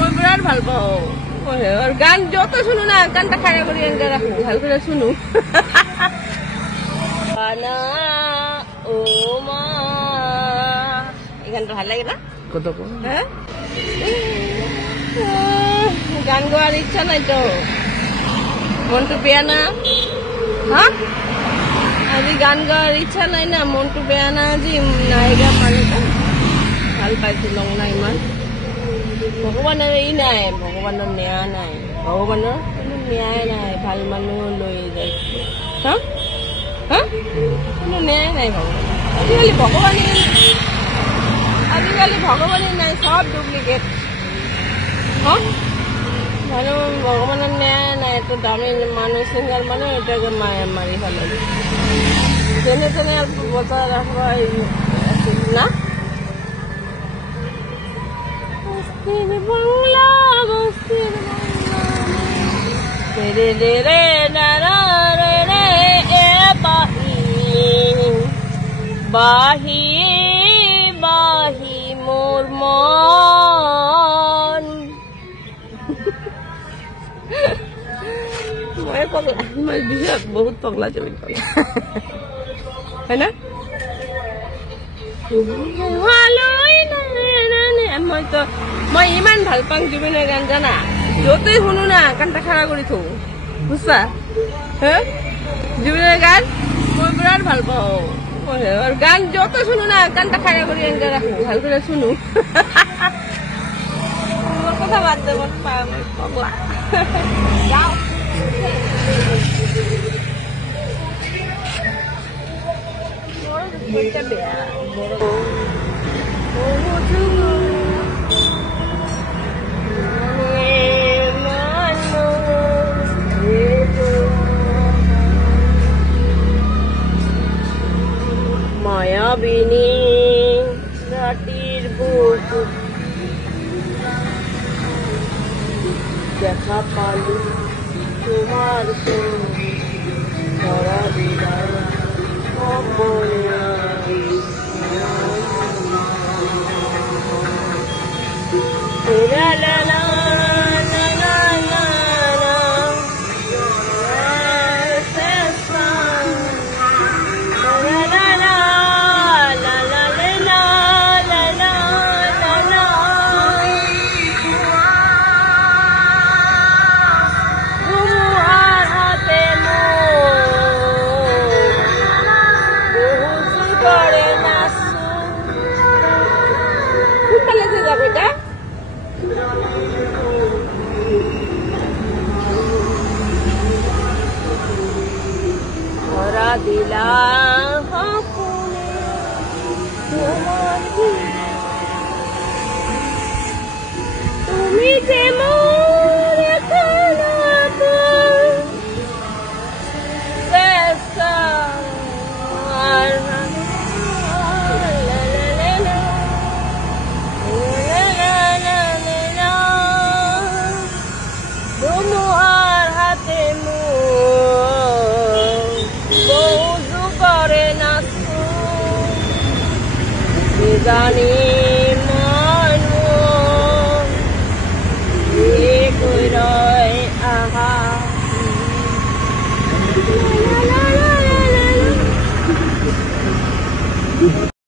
মই বিরাট ভাল পাও আর গান যত শুনো না গানটা খাড়া করে এনে রাখো ভাল করে শুনো বানা ও মা এই গানটা ভাল লাগে না কত কোন হ্যাঁ গান গাওয়ার ইচ্ছা নাই তো মন্টু পেয়ানা হ্যাঁ আজি গান গাওয়ার ইচ্ছা নাই না মন্টু পেয়ানা আজি নায়িকা মানুহটা ভাল পাইছিলো না ইমান ভগৱানৰ ই নাই ভগৱানৰ ন্যায় নাই ভগৱানৰ কোনো ন্যায় নাই ভাল মানুহ লৈ যায় হা হা কোনো ন্যায় নাই আজিকালি ভগৱানেই নাই সব ডুপ্লিকেট হা মানুহ ভগৱানৰ ন্যায় নাই তো দামী মানুহ সিঙ্গার মানুহ এটাকে মারি ফেলে যেনে তেনে বজায় রাখবা না বাংলা বস্তির রে রে রে না রে রে এ বাহি বাহি মোর মন মই পগলা মই বিরাট বহুত পগলা জমি পগলা হয় না মই ইমান ভাল পাওঁ জুবিনৰ গান জানা যতই শুনো না গানটা খাড়া কৰি থওঁ বুঝছা হ্যাঁ জুবিনৰ গান মই বিরাট ভাল পাওঁ আর গান যত শুনো না গানটা খাড়া করে এনে রাখো ভাল করে শুনো কথা বাদ দেব পগলা যাও মায়াবিনী রাতির বুক দেখা পালু তোমার সারা বিদায় দিলা তুমি যে তোমার হাতে জানি